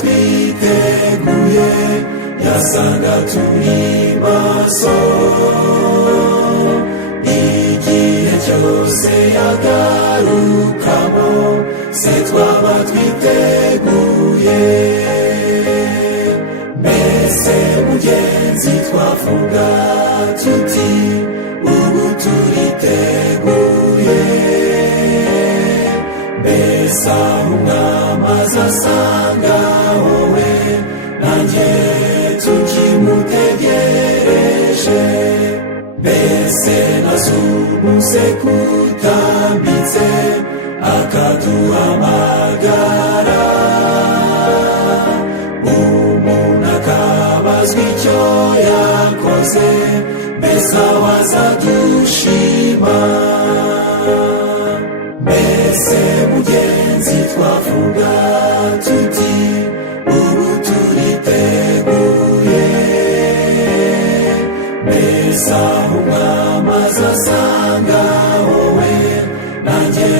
twiteguye yasanga turi maso igihe cyose yagarukamo se twaba twiteguye mbese mugenzi twavuga tuti ubu turiteguye mbese aho umwami azasanga wowe nanjye tukimutegereje mbese nazumuse kutambitse akaduhamagara umuntu akabazwa icyo yakoze mbese awazadushima mbese mugenzi twavuga tuti ubu turiteguye mbese aho umwami azasanga wowe nanjye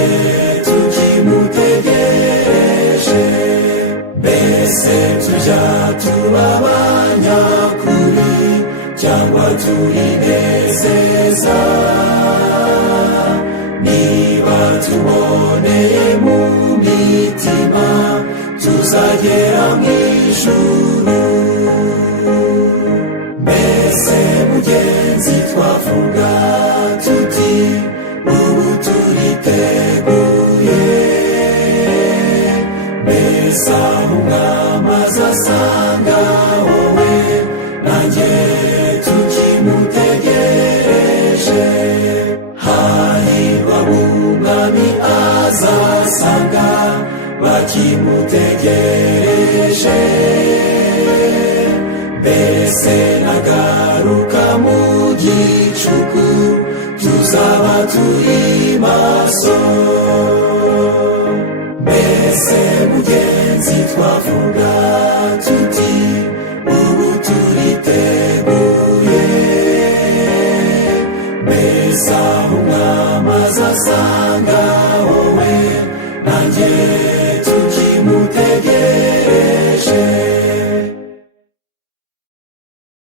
tukimutegereje mbese tujya tuba abanyakuri cyangwa turinezeza niba tuboneye mu mitima tuzagera mu ijuru mbese mugenzi twavuga tuti ubu turiteguye mbese aho umwami azasanga wowe nanjye tukimutegereje hahirwa umwami azasanga bakimutegereje mbese nagaruka mu gicuku tuzaba turi maso mbese mugenzi twavuga tuti ubu turiteguye mbese aho umwami azasanga